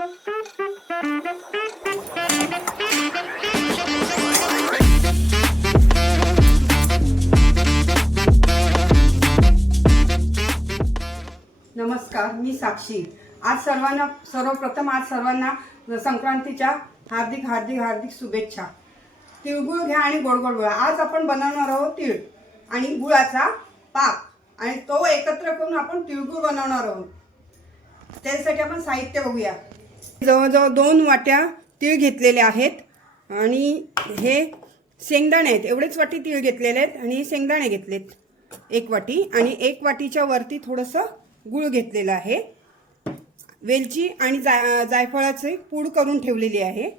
नमस्कार, मी साक्षी। सर्वप्रथम सर्वांना संक्रांतीच्या हार्दिक हार्दिक हार्दिक शुभेच्छा। तिळगुळ घ्या आणि गोड गोड बोला। आज आपण बनवणार आहोत तीळ आणि गुळाचा पाक, आणि तो एकत्र करून आपण तिळगुळ बनवणार आहोत। त्यासाठी आपण साहित्य बघूया। जवळजवळ 2 वाट्या तीळ घेतलेले आहेत आणि हे शेंगदाणे आहेत। एवढेच वाटी तीळ घेतलेले आहेत आणि शेंगदाणे घेतलेत 1 वाटी, आणि 1 वाटीच्या वरती थोडंसं गुळ घेतलेला आहे। वेलची आणि जायफळाची पूड करून ठेवलेली आहे,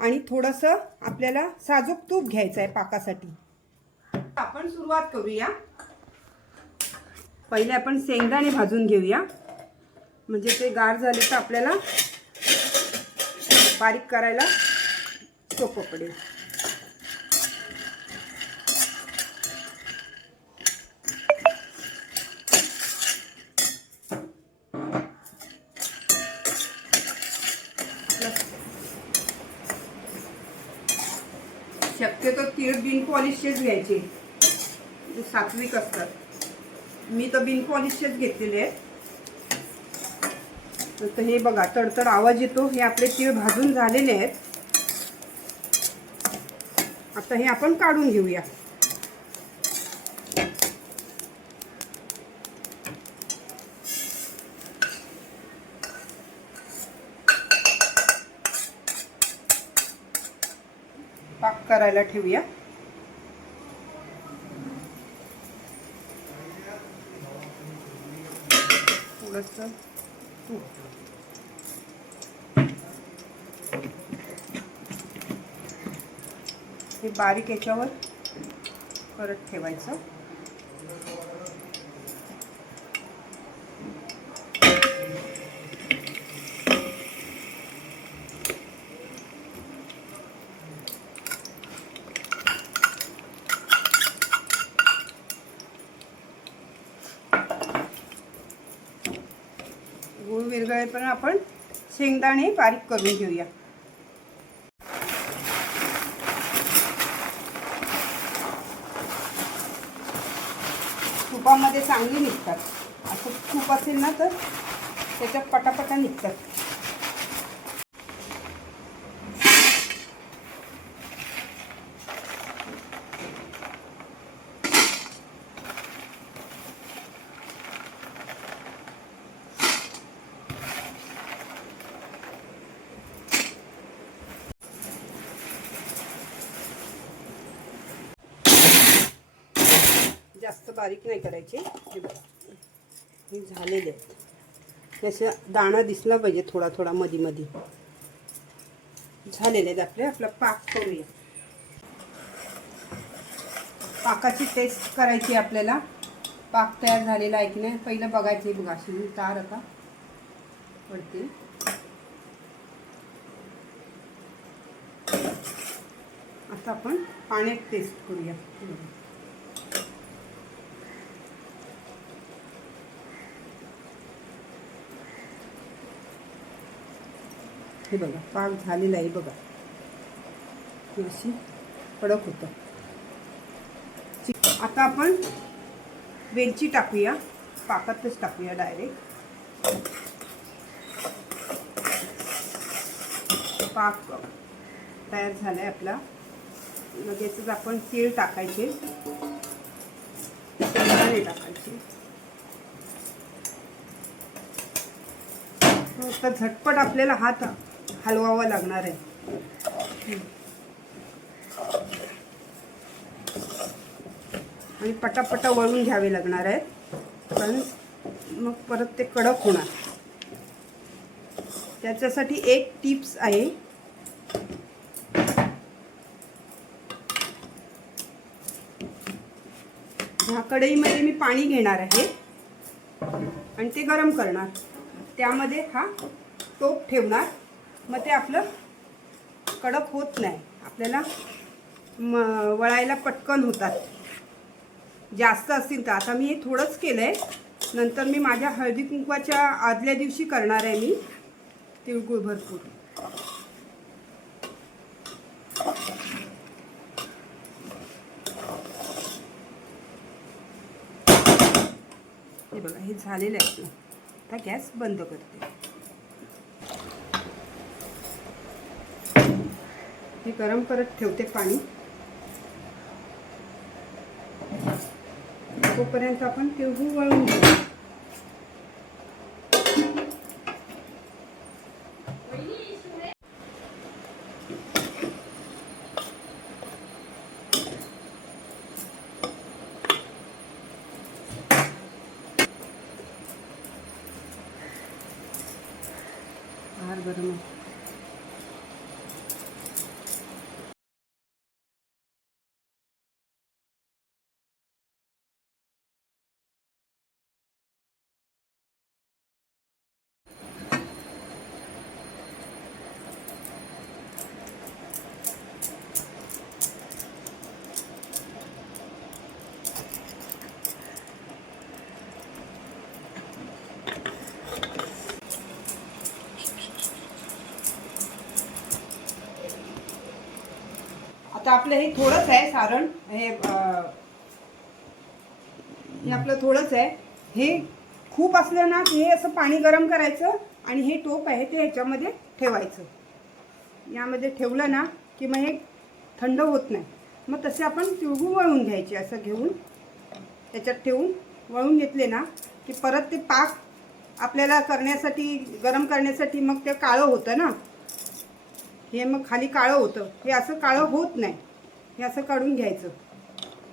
आणि थोडंसं आपल्याला साजूक तूप घ्यायचं आहे पाकासाठी। आपण सुरुवात करूया। पहिले आपण शेंगदाणे भाजून घेऊया, म्हणजे ते गार झाले तर आपल्याला बारीक करायला सोपं पडेल। शक्यतो तीळ बिन पॉलिशचेच घ्यायचे, सात्विक असतात। मी तर बिन पॉलिशचेच घेतलेले आहेत। तर हे बघा, तडतड आवाज येतो। हे आपले तीळ भाजून झालेले आहेत। आता हे आपण काढून घेऊया। पाक करायला ठेवूया। थोडंसं तूप, हे बारीक याच्यावर परत ठेवायचं। गुळ विरघळेपर्यंत आपण शेंगदाणे बारीक करून घेऊया। तुपामध्ये चांगली निघतात। असं तूप असेल ना तर त्याच्यात पटापटा निघतात। जास्त बारीक नाही करायचे। हे बघा, हे झालेले आहेत। याचा दाणा दिसला पाहिजे थोडा थोडा मध्ये मध्ये। झालेले आहेत आपला पाक करूया। पाकाची टेस्ट करायची आपल्याला। पाक तयार झालेला आहे की नाही पहिलं बघायचं। बघा, अशी तार आता पडते। आता आपण पाण्यात टेस्ट करूया। हे बघा, पाक झालेला आहे बघा, अशी कडक होतं। आता आपण वेलची टाकूया, पाकातच टाकूया डायरेक्ट। पाक तयार झालाय आपला। लगेचच आपण तीळ टाकायचे, शेंगदाणे टाकायचे। तर झटपट आपल्याला हात हलवावा लागणार आहे, आणि पटापटा वळून घ्यावे लागणार आहे, कारण मग परत ते कडक होणार। त्याच्यासाठी एक टिप्स आहे। ह्या कढईमध्ये मी पाणी घेणार आहे आणि ते गरम करणार। त्यामध्ये हा टोप ठेवणार, मग ते आपलं कडक होत नाही। आपल्याला वळायला पटकन होतात। जास्त असतील तर, आता मी हे थोडंच केलंय, नंतर मी माझ्या हळदी कुंकवाच्या आदल्या दिवशी करणार आहे मी। तिळगुळ भरपूर. हे बघा हे झालेलं आहे. आता गॅस बंद करते. हे गरम करत ठेवते पाणी. तोपर्यंत आपण तिळगुळ वळून घेऊ. फार गरम आहे. आता आपलं हे थोडंच आहे सारण. हे आपलं थोडंच आहे. हे खूप असलं ना की हे असं पाणी गरम करायचं आणि हे टोप आहे ते ह्याच्यामध्ये ठेवायचं. यामध्ये ठेवलं ना की मग हे थंड होत नाही. मग तसे आपण तिळगुळ वळून घ्यायचे. असं घेऊन त्याच्यात ठेवून वळून घेतले ना की परत ते पाक आपल्याला करण्यासाठी गरम करण्यासाठी मग ते काळं होतं ना. हे मग खाली काळं होतं. हे असं काळं होत नाही. हे असं काढून घ्यायचं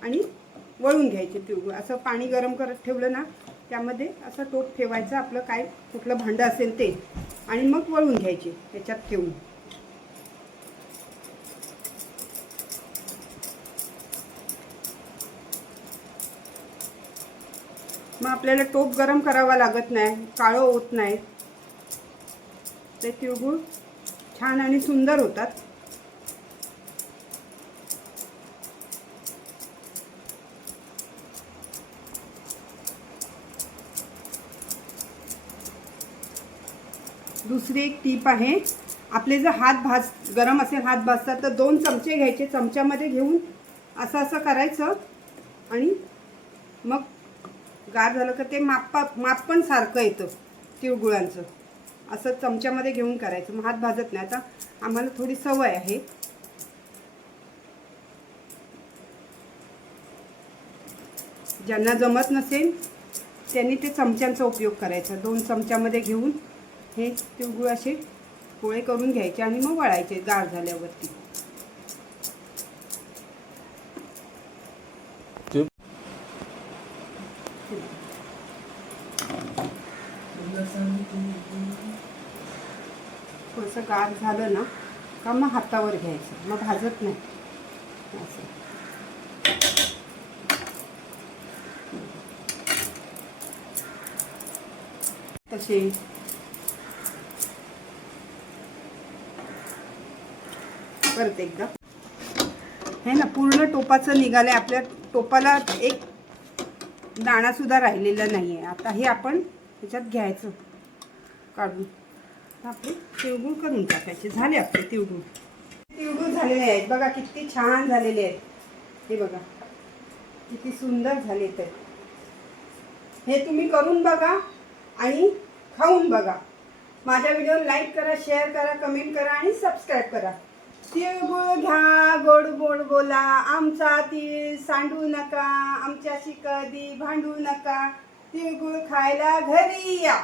आणि वळून घ्यायचे तिळगुळ. असं पाणी गरम करत ठेवलं ना त्यामध्ये असं टोप ठेवायचं आपलं काय कुठलं भांडं असेल ते आणि मग वळून घ्यायचे त्याच्यात ठेवून. मग आपल्याला टोप गरम करावा लागत नाही. काळं होत नाही. ते तिळगुळ छान आणि सुंदर होतात. दुसरी एक टीप आहे. आपले जर हात गरम असेल, हात भाजतात तर 2 चमचे घ्यायचे. चमच्यामध्ये घेऊन असं असं करायचं आणि मग गार झालं का ते माप पण सारखं येतं तिळगुळांचं. असं चमच्यामध्ये घेऊन करायचं. मग हात भाजत नाही. आता आम्हाला थोडी सवय आहे. ज्यांना जमत नसेल त्यांनी ते चमच्यांचा उपयोग करायचा. 2 चमच्यामध्ये घेऊन हे तिळगुळ असे पोळे करून घ्यायचे आणि मग वळायचे गार झाल्यावरती. थोडंसं गार झालं ना का मग हातावर घ्यायचं. मग भाजत नाही. असं तसे परत एकदा हे ना पूर्ण टोपाचं निघालंय. आपल्या टोपाला एक दाणा सुद्धा राहिलेला नाही आहे. आता हे आपण त्याच्यात घ्यायचं काढून. आपले तिळगुळ करून टाकायचे. झाले आपले तिळगुळ. तिळगुळ झालेले आहेत बघा. किती छान झालेले आहेत. हे बघा किती सुंदर झाले. तर हे तुम्ही करून बघा आणि खाऊन बघा. माझ्या व्हिडिओ लाईक करा, शेअर करा, कमेंट करा आणि सबस्क्राईब करा. तिळगुळ घ्या, गोड गोड बोला, आमचा तीळ सांडू नका, आमच्याशी कधी भांडू नका, तिळगुळ खायला घरी या.